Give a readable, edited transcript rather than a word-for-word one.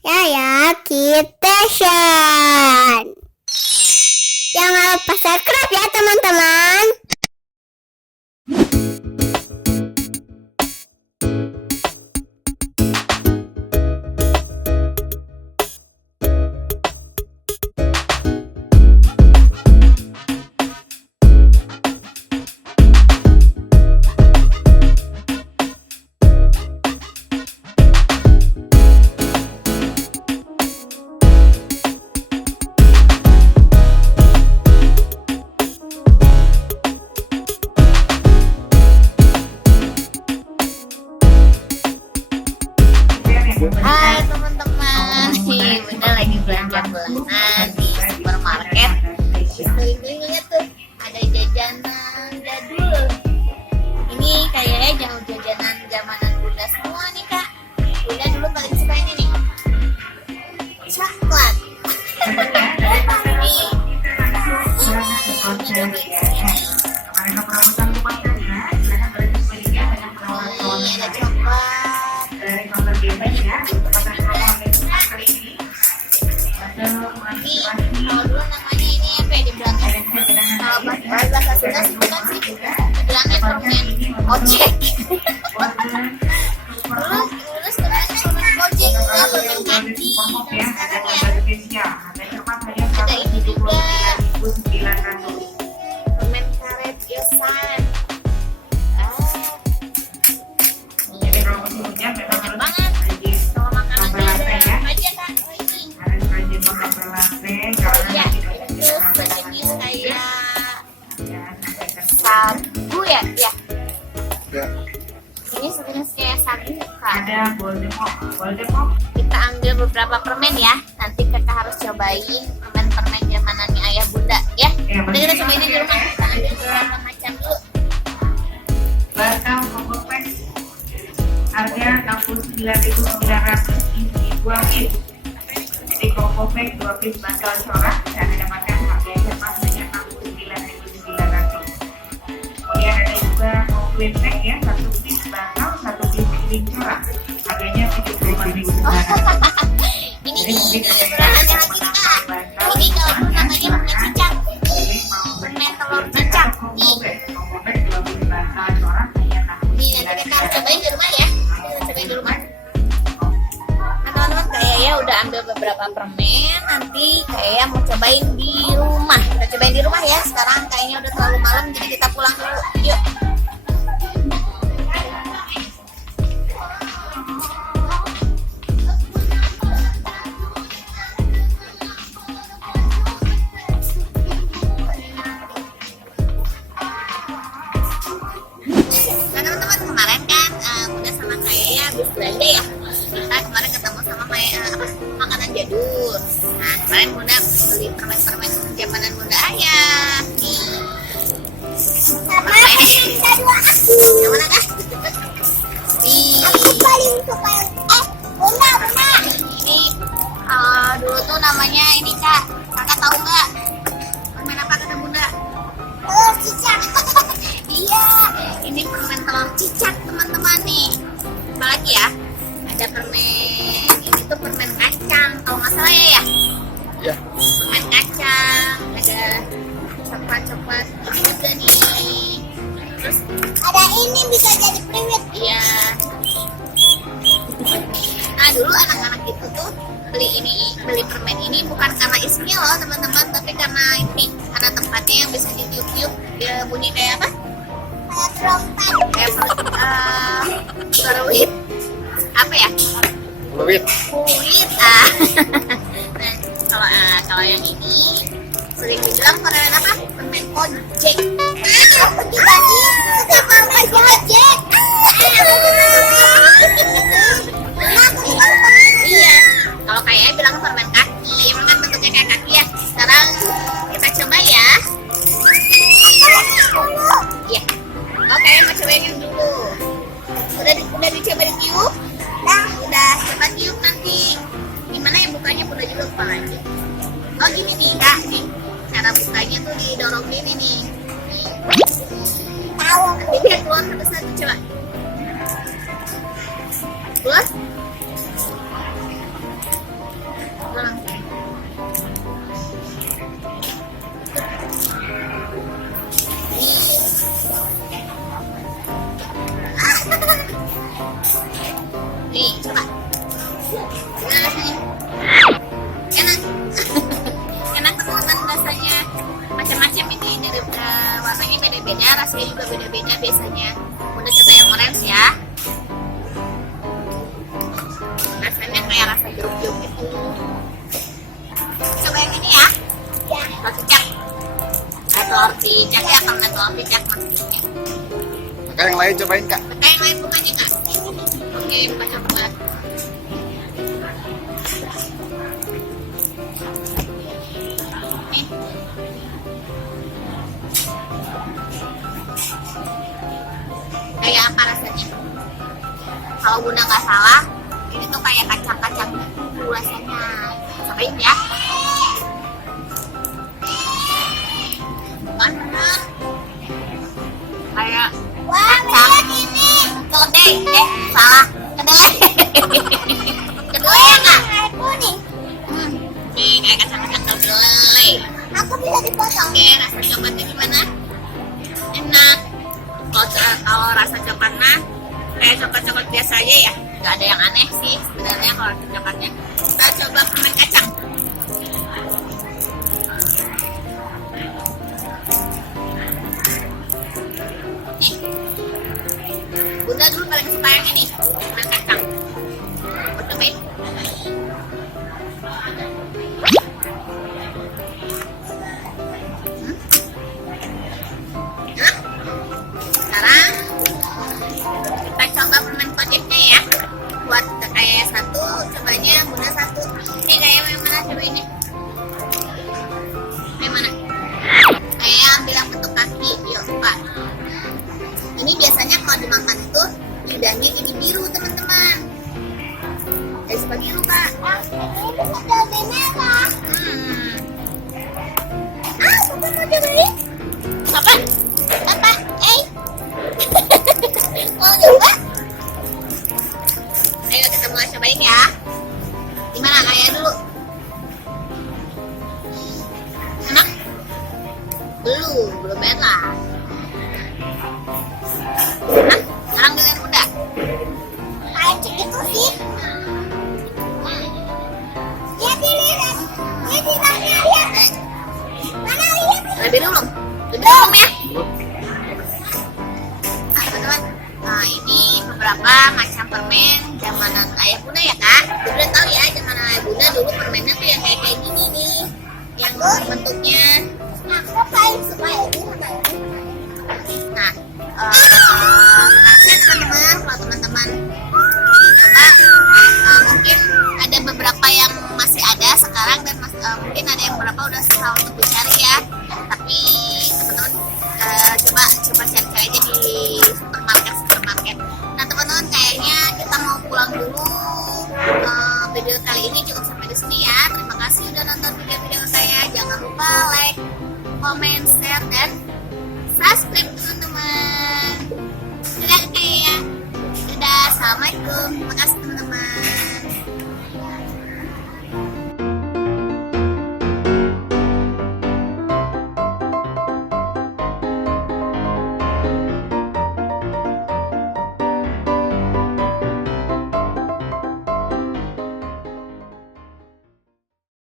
Yaya Kitchen. Jangan lupa subscribe ya teman-teman. Hai teman-teman, nih Bunda lagi belanja-belangan di supermarket. Keliling-keliling lihat tuh, ada jajanan jadul. Ini kayaknya jauh jajanan zamanan Bunda semua nih kak. Bunda dulu paling suka ini nih, coklat. Ini ada coklat. Kalau dulu namanya ini apa ya dibilangnya? Kalau bahasa Sunda sebutan sih dibilangnya permen ojek. Dulu sebenarnya permen ojek juga permen kaki. Sekarang ya ada ini juga permen karet yosan. Banyak banget. Kalau makanannya ada apa aja kak? Oh ini. Ya, terus sejenis kayak sagu ya? Ya. Ini sejenis kayak sagu kak. Ada Voldemort. Kita ambil beberapa permen ya. Nanti kita harus cobain permen-permen zamanannya ayah bunda ya. Udah kita cobain di rumah. Kita ambil beberapa macam dulu. Batang Kokopek harga 69.900 isi 2 piece. Jadi Kokopek 2 piece bantal corak dan ada makan harga sama sebanyak 69.900. Kemudian ada juga Kokopek ya, 1 piece bantal, 1 piece piring corak. Harganya 75.900. Ini bahannya lagi kak. Ini kalau dulu namanya permen cicak. Permen telur cicak. Nih. Kokopek 2 piece bantal corak hanya Nih nanti kita harus cobain di rumah ya. Kita cobain di rumah. Nah teman-teman, Kak Yaya udah ambil beberapa permen. Nanti Kak Yaya mau cobain di rumah. Kita cobain di rumah ya. Sekarang kayaknya udah terlalu malam, jadi kita pulang dulu. Yuk. Nah teman-teman, kemarin kan Bunda sama Kak Yaya habis belanja ya. Kita kemarin ketemu sama makanan jadul. Nah kemarin Bunda beli permen-permen zamanan Bunda ayah. Nih. Sama kita dua aku. Yang mana kah? Nih. Aku paling suka Bunda. Ini dulu tuh namanya ini kak. Kakak tahu nggak? Permen apa kata Bunda? Telur cicak. Iya, ini permen telur cicak teman-teman nih. Apa lagi ya? Ada permen, ini tuh permen kacang. Kalau nggak salah ya? Ya. Permen kacang. Ada coklat-coklat ini juga nih. Terus Ada ini bisa jadi priwit. iya. Nah dulu anak-anak itu tuh beli permen ini bukan karena isinya loh teman-teman, tapi karena ini karena tempatnya yang bisa ditiup-tiup, dia bunyi kayak apa? Kayak trompet. Kayak peluit apa ya? Fluid. Peluit Nah kalau yang ini sering dibilang permen apa? Permen ojek. Aku juga sih suka permen ojek. Iya, kalau kayaknya bilang permen kaki, emang kan bentuknya kayak kaki ya. Sekarang kita coba ya. Iya. Oke, mau cobain yang dulu. Udah dicoba ditiup? Udah coba tiup nanti. Gimana ya bukanya Bunda juga lupa lagi. Oh gini nih kak, nih cara bukanya tuh didorong gini nih. Tahu. Nanti dia keluar satu-satu coba. Keluar. Nih, coba. Gimana rasanya? Enak. Enak teman-teman rasanya. Macam-macam ini dari warnanya beda-beda, rasanya juga beda-beda biasanya. Udah coba yang orange ya. Rasanya kayak rasa jeruk-jeruk gitu. Coba yang ini ya. Ya. Roti cak. Roti cak ya, teman roti cak maksudnya. Kakak yang lain cobain kak. Pakai yang lain bukannya kak? Oke, buka coba. Nih. Kayak apa rasanya? Kalau Bunda nggak salah, ini tuh kayak kacang-kacang gitu rasanya. Cobain ya. Kan bener. Kayak Wah, lihat ini. keledai, salah, kedelai. Kedelai ya kak? Aku nih. Nih kayak kacang-kacang kedelai. Aku bisa dipotong. Oke, rasa coklatnya gimana? Enak. Kalau rasa coklatnya kayak coklat-coklat biasa aja ya. Gak ada yang aneh sih sebenarnya kalau rasa coklatnya. Kita coba permen kacang. Nih. Bunda dulu paling suka yang ini, permen kacang. Mau cobain? Enak. Sekarang kita coba permen kodeknya ya. Buat kayak satu, cobanya Bunda satu. Ini kayak yang mana cobainnya? Yang mana? Kayak ambil yang bentuk kaki, yuk Pak. Ini biasanya kalau dimakan itu lidahnya jadi biru teman-teman. Suka biru Pak. Ini bisa jadi merah. Aku mau cobain. Apa? Apa? Mau coba? Ayo kita mulai cobain ya. Gimana Ayah dulu? Enak? Belum enak. Enak? Sekarang dengan Bunda. Kayak gitu sih. Lihat ini. Lihat di dalamnya, lihat. Mana lihat? Lebih dulu. Lebih dulu ya. Teman-teman. Nah ini beberapa macam permen zamanan Ayah Bunda ya kak. Bunda tahu ya zamanan Ayah Bunda dulu permennya tuh yang kayak gini nih. Yang bentuknya. Aku paling suka ini sama ini. Nah, teman-teman, kalau teman-teman coba, mungkin ada beberapa yang masih ada sekarang dan mungkin ada yang beberapa udah susah untuk dicari ya. Tapi teman-teman coba cari aja di supermarket. Nah teman-teman kayaknya kita mau pulang dulu. Video kali ini cukup sampai di sini ya. Terima kasih udah nonton video-video saya. Jangan lupa like, comment, share dan subscribe teman-teman. Dadah kayak. Dadah, assalamualaikum. Terima kasih teman-teman.